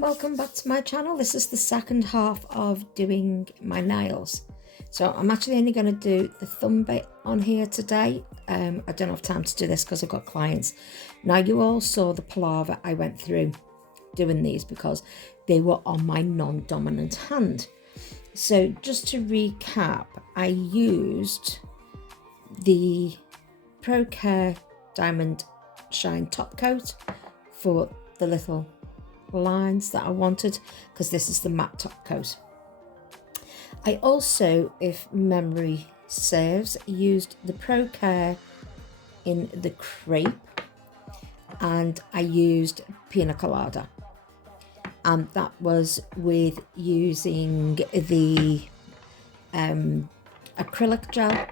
Welcome back to my channel. This is the second half of doing my nails. So I'm actually only going to do the thumb bit on here today. I don't have time to do this because I've got clients. Now, you all saw the palaver I went through doing these because they were on my non-dominant hand. So just to recap, I used the Pro Care Diamond Shine Top Coat for the little lines that I wanted, because this is the matte top coat. I also, if memory serves, used the Pro Care in the crepe, and I used Pina Colada, and that was with using the acrylic gel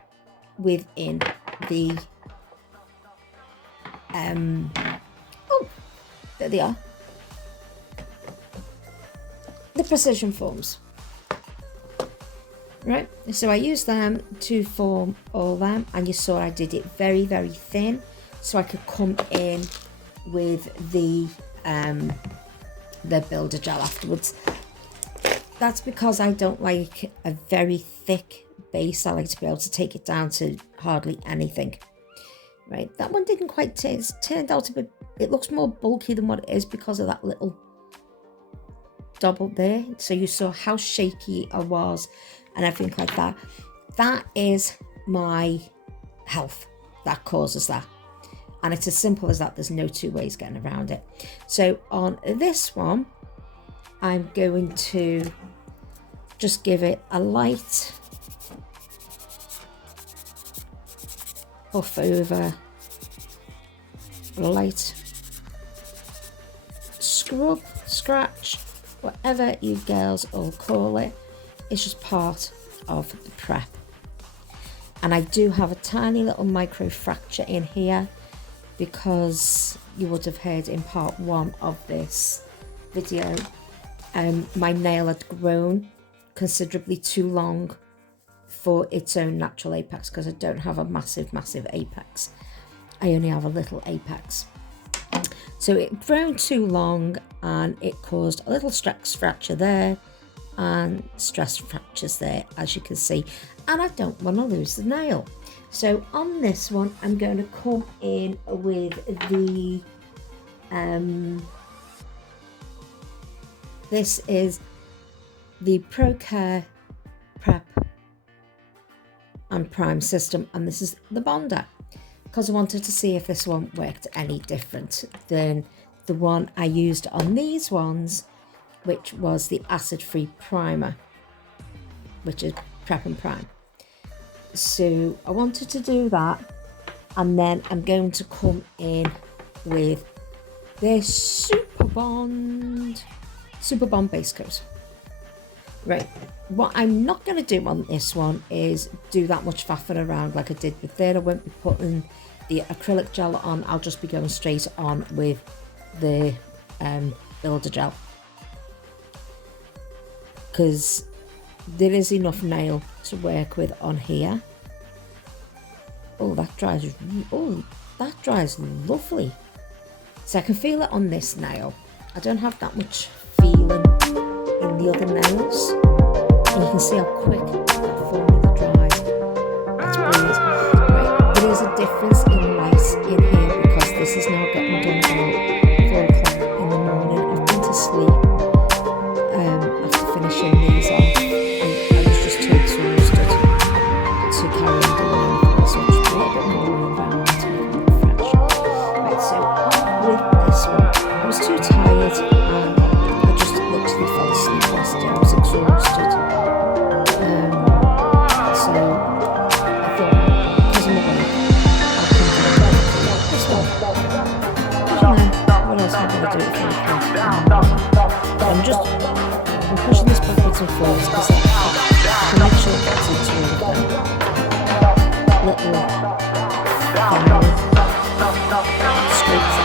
within the oh, there they are, the precision forms. Right, so I used them to form all them, and you saw I did it very, very thin so I could come in with the builder gel afterwards. That's because I don't like a very thick base. I like to be able to take it down to hardly anything. Right, that one didn't quite turned out a bit, it looks more bulky than what it is because of that little double there. So you saw how shaky I was and everything like that. That is my health that causes that, and it's as simple as that. There's no two ways getting around it. So on this one, I'm going to just give it a light buff over, a light scrub, scratch, whatever you girls all call it. It's just part of the prep. And I do have a tiny little micro fracture in here because you would have heard in part one of this video, my nail had grown considerably too long for its own natural apex, because I don't have a massive apex. I only have a little apex. So it grown too long and it caused a little stress fracture there and stress fractures there, as you can see, and I don't want to lose the nail. So on this one, I'm going to come in with the this is the Pro Care Prep and Prime System, and this is the Bonder, because I wanted to see if this one worked any different than the one I used on these ones, which was the acid-free primer, which is Prep and Prime. So I wanted to do that, and then I'm going to come in with this Super Bond base coat. Right, what I'm not going to do on this one is do that much faffing around like I did with there. I won't be putting the acrylic gel on, I'll just be going straight on with the builder gel, because there is enough nail to work with on here. Oh, that dries lovely. So I can feel it on this nail. I don't have that much feeling in the other nails, and you can see how quick that formula dries. That's brilliant. Right, there is a difference in light in here because this is now getting done about 4 o'clock in the morning. I've been to sleep after finishing these off. I was just too exhausted to carry on doing anything, so just a little bit more around to make it look fresh. Right, so with this one, I was too tired and I just literally fell asleep yesterday. I was exhausted. So I thought, because I'm awake, I'll come down and this one. And then what else am I going to do it for? I'm pushing this backwards and forwards because I make sure it gets into all of them little scrapes.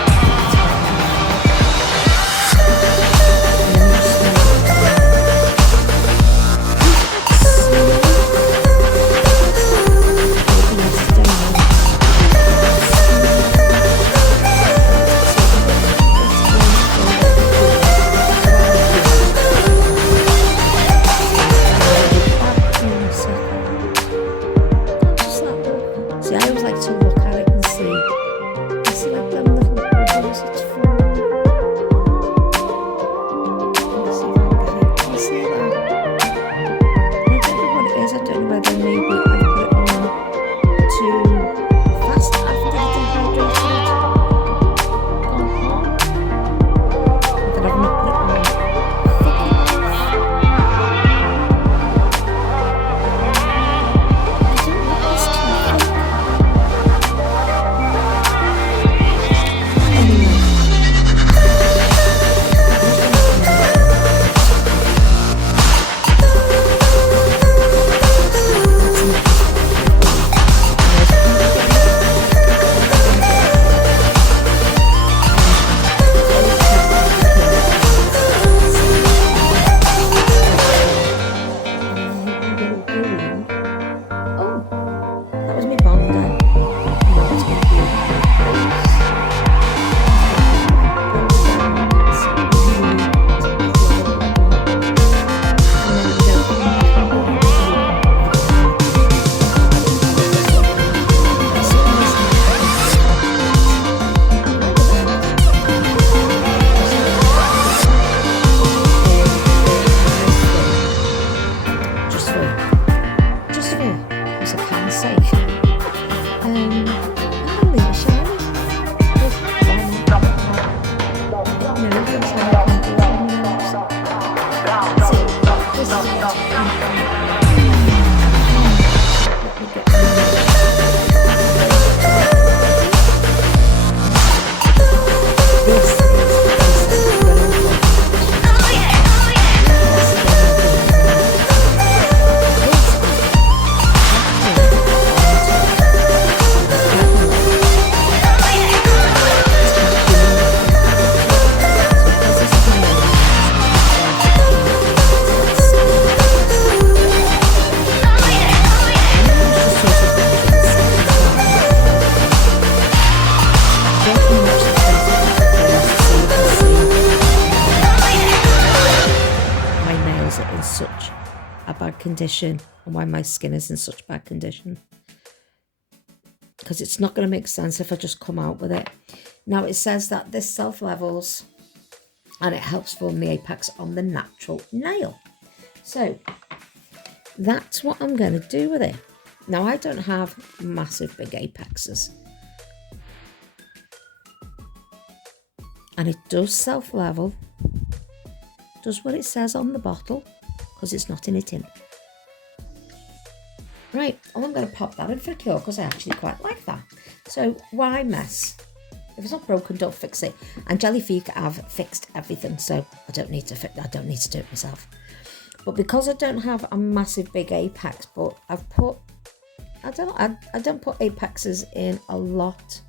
condition and why my skin is in such bad condition. Because it's not going to make sense if I just come out with it. Now it says that this self-levels and it helps form the apex on the natural nail. So that's what I'm going to do with it. Now I don't have massive big apexes. And it does self-level. Does what it says on the bottle, because it's not in a tin. Right, well, I'm going to pop that in for a cure because I actually quite like that. So why mess? If it's not broken, don't fix it. And GellifiQue have fixed everything, so I don't need to do it myself. But because I don't have a massive big apex, but I've put, I don't put apexes in a lot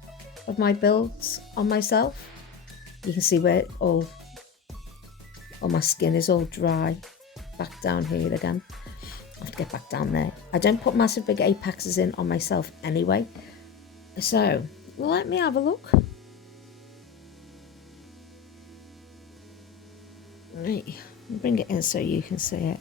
of my builds on myself. You can see where all my skin is all dry. Back down here again. I have to get back down there. I don't put massive big apexes in on myself anyway. So let me have a look. Right, bring it in so you can see it.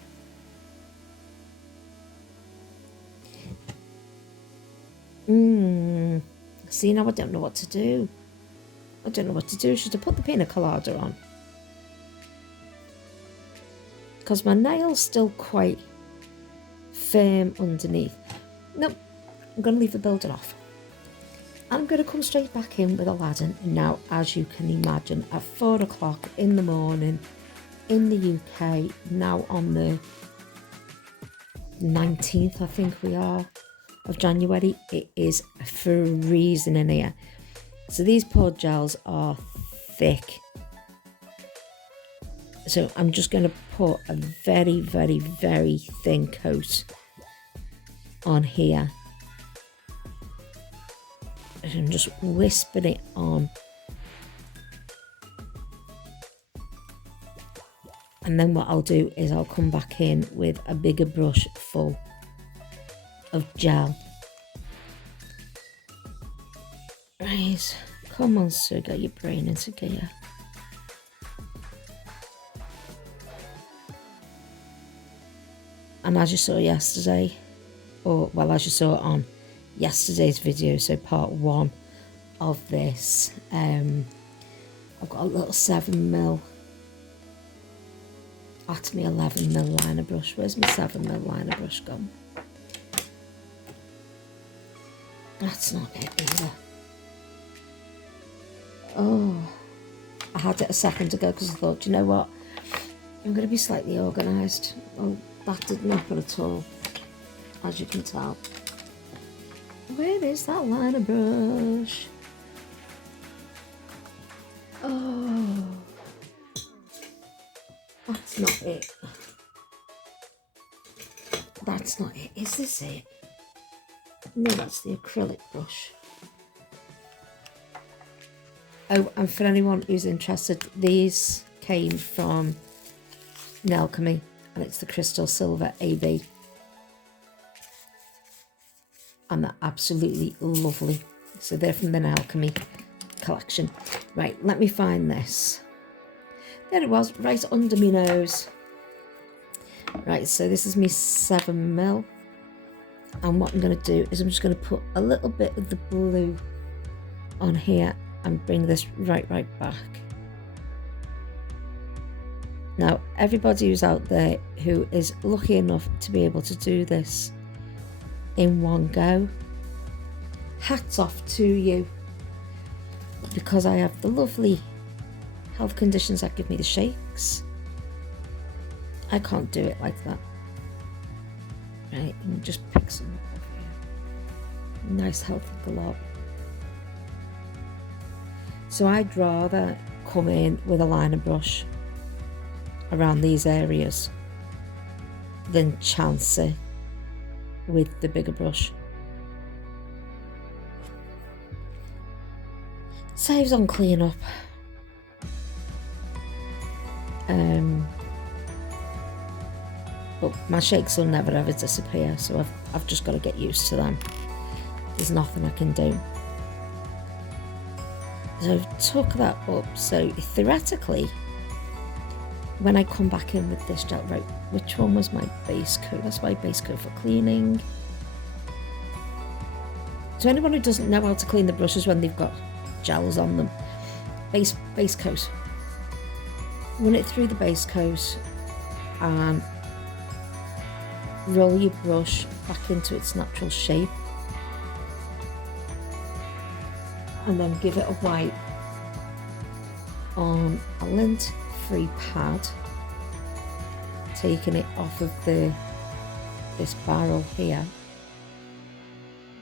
See, now I don't know what to do. I don't know what to do. Should I put the pina colada on? Because my nail's still quite firm underneath. Nope, I'm going to leave the builder off. I'm going to come straight back in with aladin. Now, as you can imagine, at 4 o'clock in the morning in the UK, now on the 19th, I think we are, of January, it is freezing in here. So these poor gels are thick. So I'm just going to put a very, very, very thin coat on here. And just whisper it on. And then what I'll do is I'll come back in with a bigger brush full of gel. Right, come on, Sue, get your brain into gear. And as you saw yesterday, or well, as you saw it on yesterday's video, so part 1 of this, I've got a little 7mm at me 11mm liner brush. Where's my 7mm liner brush gone? That's not it either. Oh, I had it a second ago because I thought, you know what, I'm going to be slightly organised. Oh, that didn't happen at all, as you can tell. Where is that liner brush? Oh, that's not it. That's not it. Is this it? No, that's the acrylic brush. Oh, and for anyone who's interested, these came from Nailchemey, and it's the Crystal Silver AB. And they're absolutely lovely. So they're from the Nailchemey collection. Right, let me find this. There it was, right under my nose. Right, so this is my 7mm. And what I'm going to do is I'm just going to put a little bit of the blue on here and bring this right back. Now, everybody who's out there who is lucky enough to be able to do this in one go, hats off to you, because I have the lovely health conditions that give me the shakes. I can't do it like that. Right, and just pick some up here. Nice healthy glob. So I'd rather come in with a liner brush around these areas than chance it with the bigger brush. Saves on clean-up. But my shakes will never ever disappear, so I've just got to get used to them. There's nothing I can do. So I've took that up, so theoretically when I come back in with this gel, right, which one was my base coat? That's my base coat for cleaning. So anyone who doesn't know how to clean the brushes when they've got gels on them, base coat. Run it through the base coat and roll your brush back into its natural shape. And then give it a wipe on a lint-free pad, taking it off of this barrel here.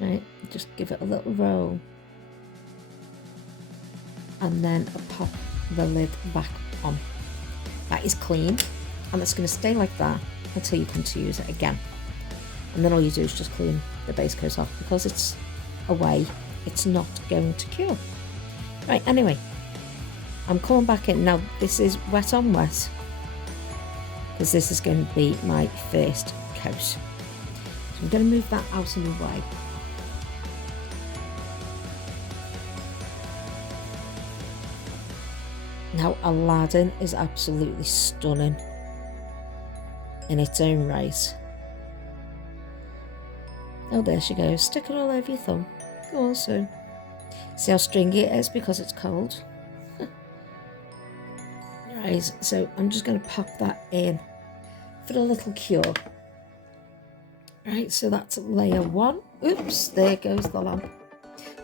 Right, just give it a little roll, and then pop the lid back on. That is clean, and it's going to stay like that until you come to use it again. And then all you do is just clean the base coat off, because it's away, it's not going to cure. Right, anyway, I'm coming back in. Now this is wet on wet, because this is going to be my first coat. So I'm going to move that out of the way. Now Aladin is absolutely stunning in its own right. Oh, there she goes. Stick it all over your thumb. Go on, Sue. See how stringy it is because it's cold? Right, so I'm just going to pop that in for a little cure. Right, so that's layer one. Oops, there goes the lamp.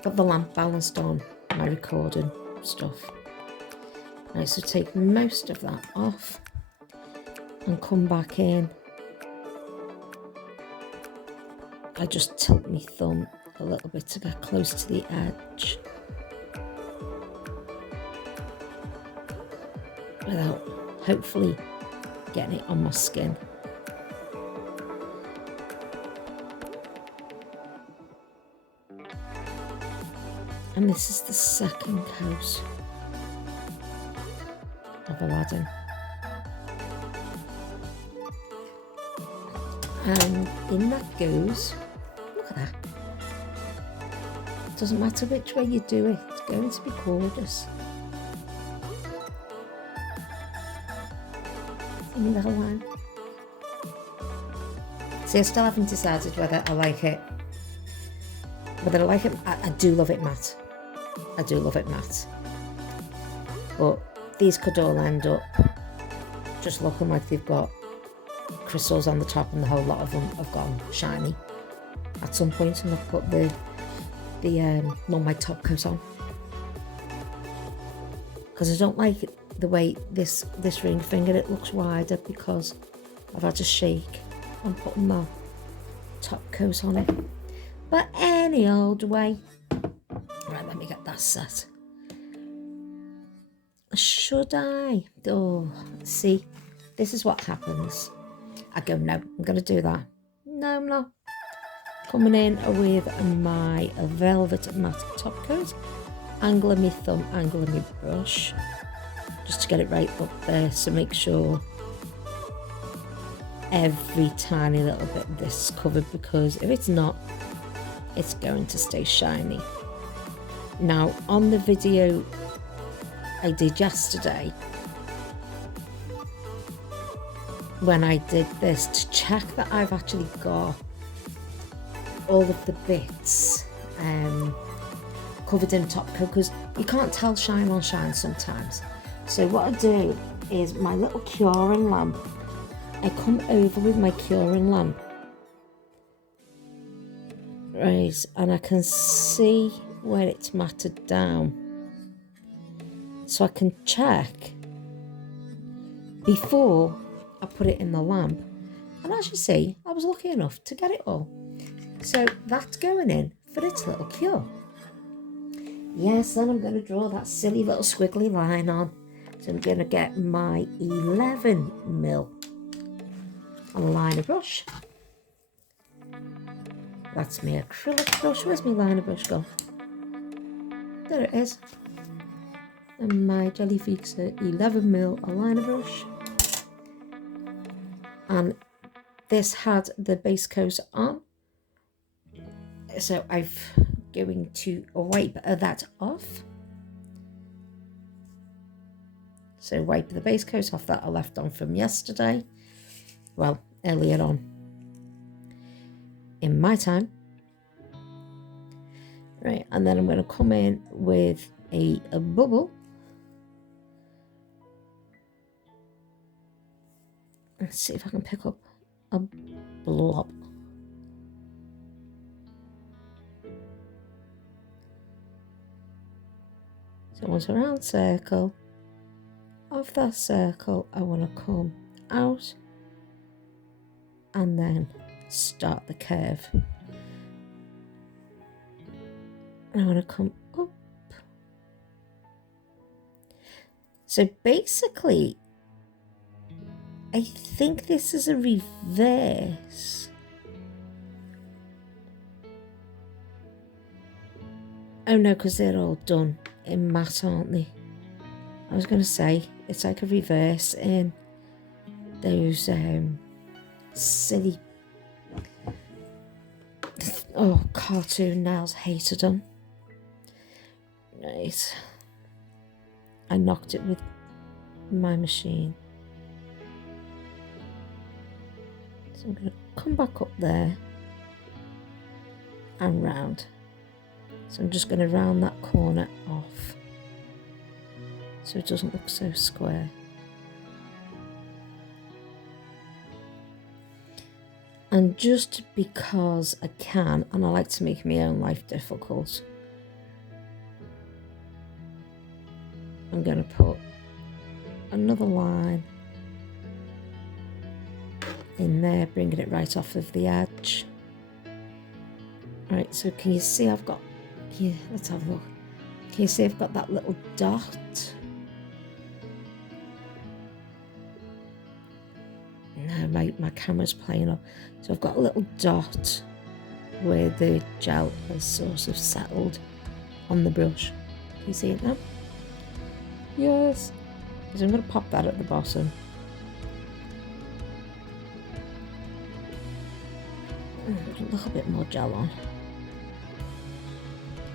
Got the lamp balanced on my recording stuff. Right, so take most of that off and come back in. I just tilt my thumb a little bit to get close to the edge without hopefully getting it on my skin. And this is the second coat of Aladin. And in that goes, look at that. Doesn't matter which way you do it, it's going to be gorgeous. See my little line? See, I still haven't decided whether I like it. Whether I like it, I do love it matte. I do love it matte. But these could all end up just looking like they've got crystals on the top, and the whole lot of them have gone shiny at some point, and I've put the non-white top coat on, because I don't like the way this ring finger, it looks wider because I've had to shake and putting the top coat on it. But any old way. Right, let me get that set. Should I? Oh, see, this is what happens. I go, no, I'm going to do that. No, I'm not. Coming in with my velvet matte top coat, angling my thumb, angling my brush, just to get it right up there. So make sure every tiny little bit of this is covered, because if it's not, it's going to stay shiny. Now, on the video I did yesterday, when I did this, to check that I've actually got all of the bits covered in top coat, because you can't tell shine on shine sometimes. So what I do is my little curing lamp, I come over with my curing lamp, right, and I can see where it's matted down, so I can check before I put it in the lamp. And as you see, I was lucky enough to get it all. So that's going in for its little cure. Yes, then I'm going to draw that silly little squiggly line on. So I'm going to get my 11mm on a liner brush. That's my acrylic brush. Where's my liner brush gone? There it is. And my GellifiQue 11mm liner brush. And this had the base coat on, so I'm going to wipe that off. So wipe the base coat off that I left on from yesterday. Well, earlier on in my time. Right, and then I'm going to come in with a bubble. Let's see if I can pick up a blob. So once a round circle, of that circle I want to come out and then start the curve. And I want to come up. So basically, I think this is a reverse. Oh no, because they're all done in matte, aren't they? I was going to say, it's like a reverse in those silly, cartoon nails. Hated them. Right. I knocked it with my machine. So I'm going to come back up there and round. So I'm just going to round that corner off so it doesn't look so square. And just because I can, and I like to make my own life difficult, I'm going to put another line in there, bringing it right off of the edge. Right, so can you see I've got, here, let's have a look. Can you see I've got that little dot? No, my camera's playing up. So I've got a little dot where the gel has sort of settled on the brush. Can you see it now? Yes. So I'm going to pop that at the bottom. Put a little bit more gel on.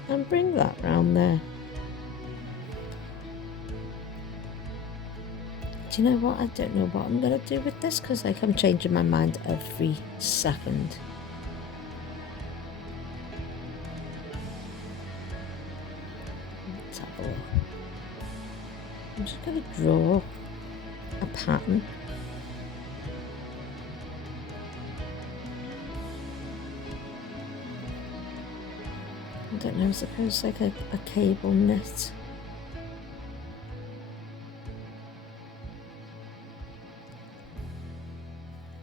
And bring that round there. Do you know what? I don't know what I'm going to do with this because I'm changing my mind every second. Let's have a look. I'm just going to draw a pattern. I don't know, I suppose like a cable knit.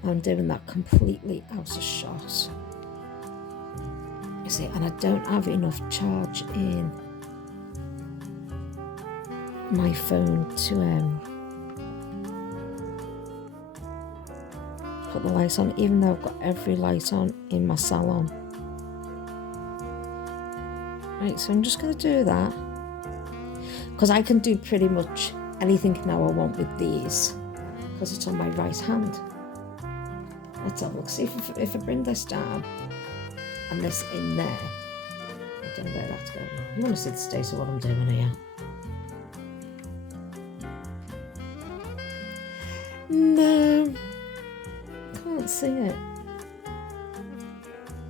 I'm doing that completely out of shot. You see, and I don't have enough charge in my phone to put the light on, even though I've got every light on in my salon. Right, so I'm just going to do that because I can do pretty much anything now I want with these because it's on my right hand. Let's have a look. See if I bring this down and this in there. I don't know where that's going. You want to see the state of what I'm doing here? No, can't see it.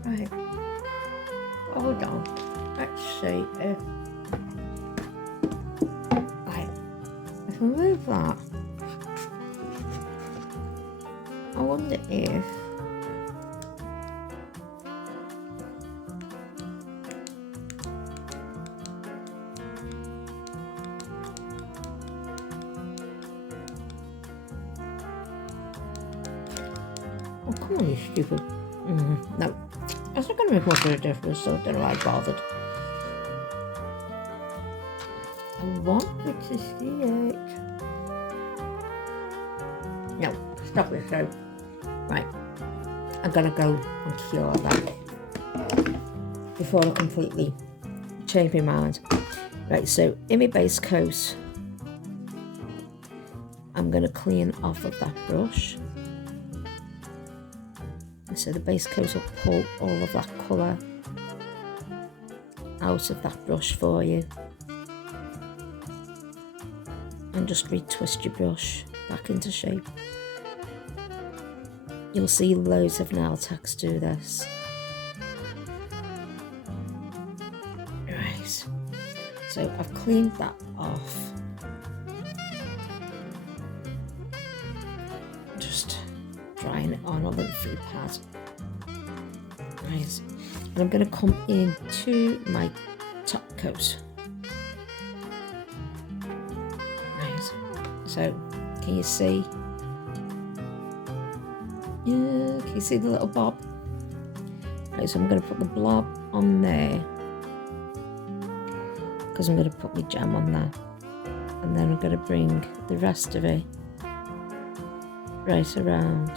Right, hold on. Let's see if right. I can move that. I wonder if oh, come on, you stupid. No, that's not going to make much of a difference, so I don't know why I bothered. I want you to see it. No, stop it, so. Right, I'm going to go and cure that before I completely change my mind. Right, so in my base coat, I'm going to clean off of that brush. So the base coat will pull all of that colour out of that brush for you. and just retwist your brush back into shape. You'll see loads of nail techs do this. Right, so I've cleaned that off. Just drying it on a lint-free pad. Right, and I'm going to come into my top coat. Right, so can you see? Yeah, can you see the little bob? Right, so I'm going to put the blob on there because I'm going to put my gem on there, and then I'm going to bring the rest of it right around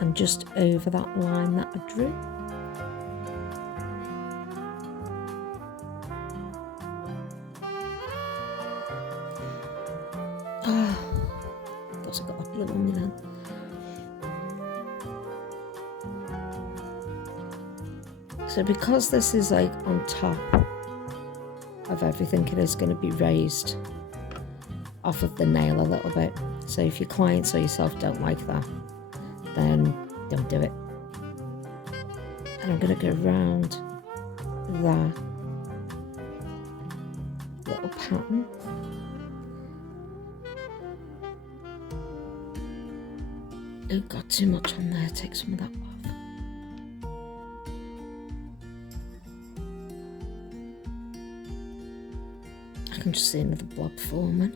and just over that line that I drew. Ah, thought I got a blue on me then. So because this is like on top of everything, it is going to be raised off of the nail a little bit. So if your clients or yourself don't like that, then don't do it. And I'm going to go around that little pattern. I've got too much on there, take some of that off. I can just see another blob forming.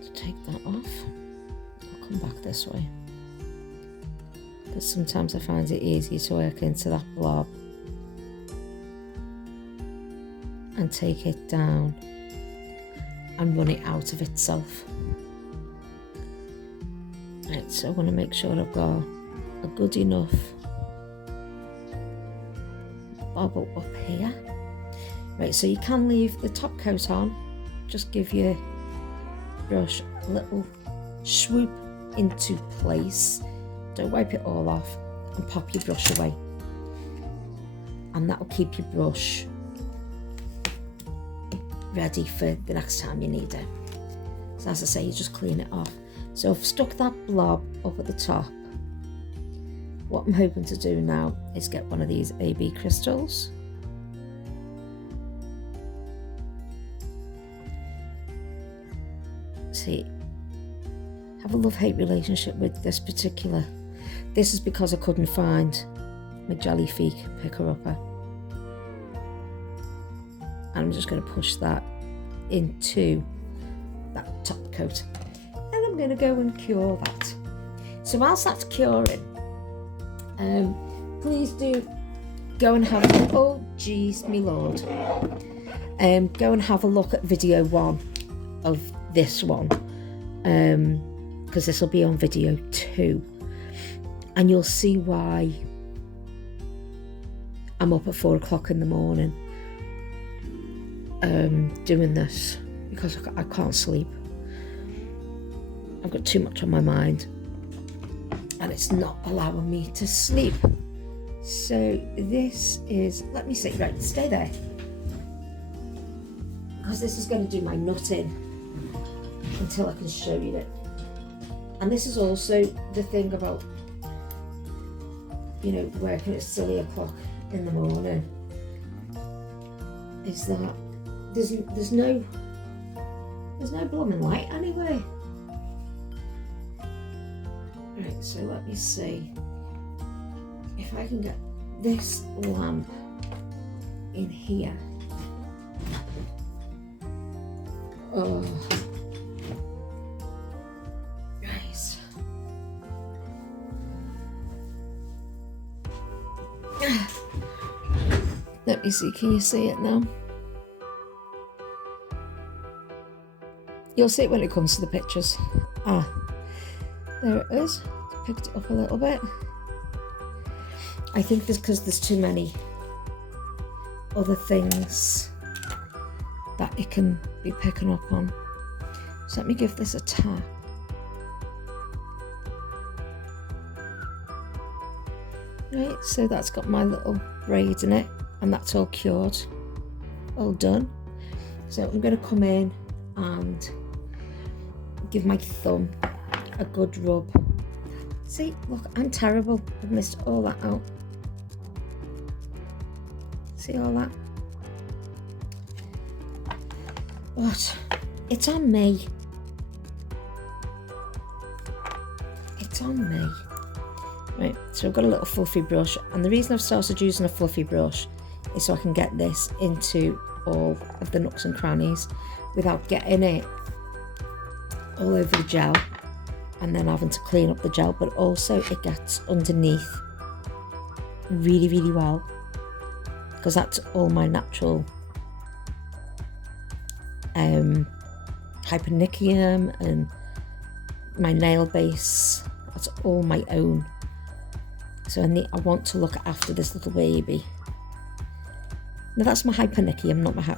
So take that off. I'll come back this way, because sometimes I find it easy to work into that blob and take it down and run it out of itself. Right, so I want to make sure I've got a good enough bobble up here. Right, so you can leave the top coat on, just give your brush a little swoop into place. Don't wipe it all off, and pop your brush away. And that will keep your brush ready for the next time you need it. So as I say, you just clean it off. So I've stuck that blob up at the top. What I'm hoping to do now is get one of these AB crystals. See, have a love-hate relationship with this particular. This is because I couldn't find my GellifiQue picker-upper. And I'm just going to push that into that top coat. And I'm going to go and cure that. So whilst that's curing, please do go and have, oh geez, me lord. Go and have a look at video 1 of this one, because this will be on video 2, and you'll see why I'm up at 4 o'clock in the morning doing this, because I can't sleep. I've got too much on my mind and it's not allowing me to sleep. So this is, let me see, right, stay there, because this is going to do my nutting until I can show you it. And this is also the thing about, you know, working at silly o'clock in the morning, is that there's no blooming light anyway. Right, so let me see if I can get this lamp in here. Oh. Let me see, can you see it now? You'll see it when it comes to the pictures. Ah, there it is. Picked it up a little bit. I think this because there's too many other things that it can be picking up on. So let me give this a tap. Right, so that's got my little braid in it, and that's all cured, all done. So I'm going to come in and give my thumb a good rub. See, look, I'm terrible. I've missed all that out. See all that? What? It's on me. It's on me. Right, so I've got a little fluffy brush, and the reason I've started using a fluffy brush is so I can get this into all of the nooks and crannies without getting it all over the gel and then having to clean up the gel, but also it gets underneath really, really well, because that's all my natural hypernicum and my nail base. That's all my own. So I want to look after this little baby. Now that's my hypernicum, not my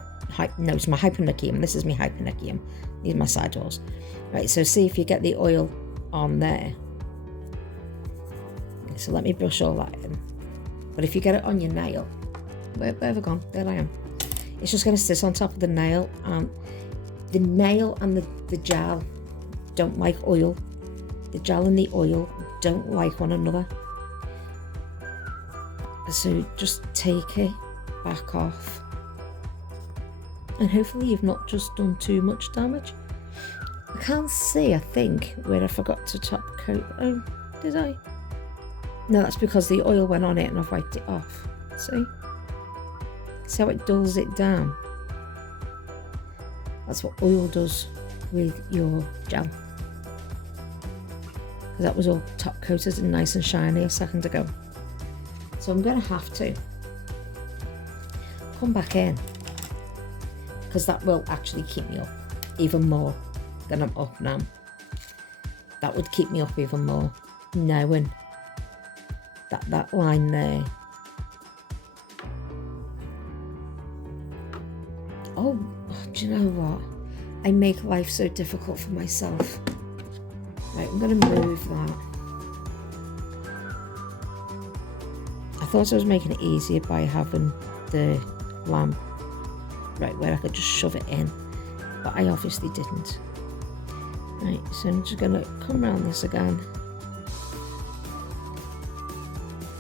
no, it's my hypernicum. This is my hypernicum. These are my side doors. Right, so see if you get the oil on there. So let me brush all that in. But if you get it on your nail, where have I gone? There I am. It's just going to sit on top of the nail, and the nail and the gel don't like oil. The gel and the oil don't like one another. So just take it back off, and hopefully you've not just done too much damage. I can't see, I think, where I forgot to top coat. Oh, did I? No, that's because the oil went on it and I've wiped it off. See? See how it dulls it down? That's what oil does with your gel. Because that was all top coated and nice and shiny a second ago. So I'm going to have to come back in, because that will actually keep me up even more than I'm up now. That would keep me up even more, knowing that line there. Oh, do you know what? I make life so difficult for myself. Right, I'm going to move that. I thought I was making it easier by having the lamp right where I could just shove it in, but I obviously didn't. Right, so I'm just going to come around this again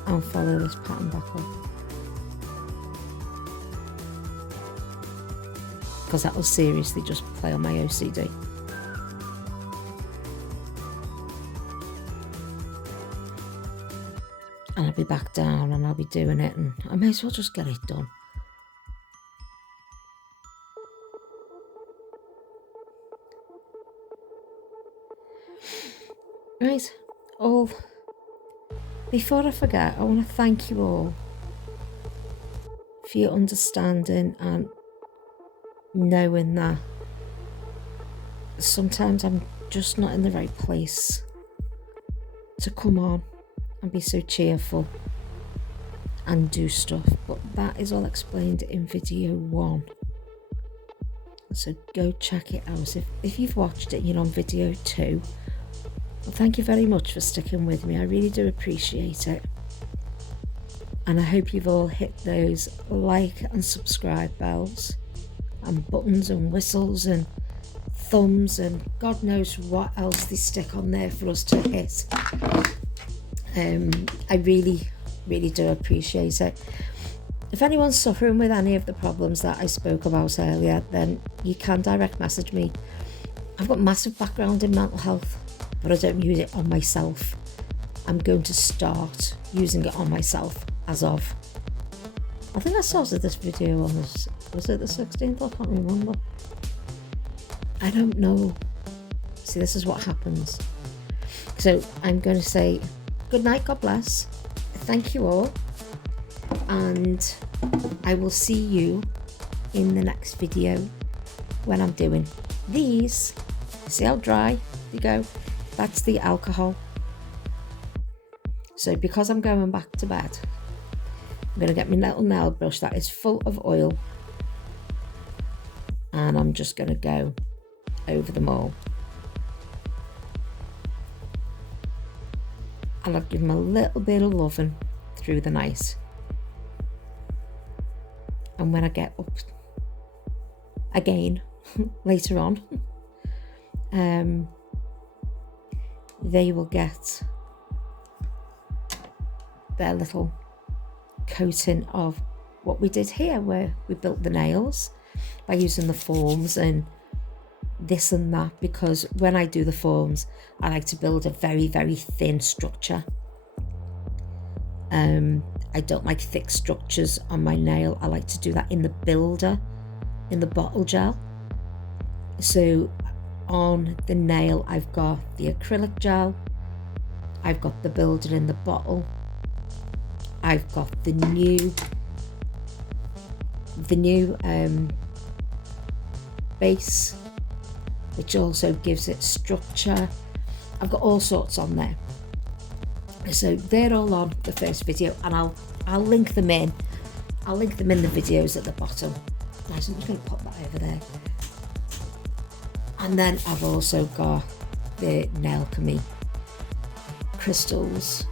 and follow this pattern back up, because that will seriously just play on my OCD. And I'll be back down and I'll be doing it, and I may as well just get it done. Right, before I forget, I want to thank you all for your understanding and knowing that sometimes I'm just not in the right place to come on and be so cheerful and do stuff, but that is all explained in video 1, so go check it out. If you've watched it and you're on video 2, well, thank you very much for sticking with me. I really do appreciate it, and I hope you've all hit those like and subscribe bells and buttons and whistles and thumbs and God knows what else they stick on there for us to hit. I really do appreciate it. If anyone's suffering with any of the problems that I spoke about earlier, then you can direct message me. I've got massive background in mental health, but I don't use it on myself. I'm going to start using it on myself as of, I think I started this video on this, was it the 16th? I can't remember. I don't know. See, this is what happens. So I'm going to say good night, God bless, thank you all, and I will see you in the next video when I'm doing these. See how dry they go? That's the alcohol. So because I'm going back to bed, I'm going to get my little nail brush that is full of oil, and I'm just going to go over them all. And I'll give them a little bit of loving through the night. And when I get up, again later on. They will get their little coating of what we did here, where we built the nails by using the forms and this and that, because when I do the forms I like to build a very, very thin structure. I don't like thick structures on my nail. I like to do that in the builder, in the bottle gel. So on the nail I've got the acrylic gel, I've got the builder in the bottle, I've got the new base, which also gives it structure. I've got all sorts on there. So they're all on the first video, and I'll link them in. I'll link them in the videos at the bottom. Nice, I'm just going to pop that over there. And then I've also got the Nailchemey crystals.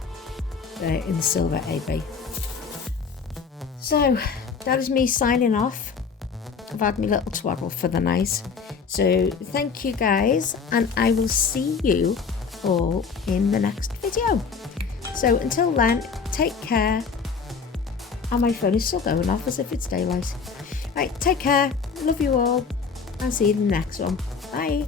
They're in silver AB. So that is me signing off. I've had my little twaddle for the night. So thank you guys, and I will see you all in the next video. So until then, take care. And my phone is still going off as if it's daylight. Right, take care. Love you all. I'll see you in the next one. Bye.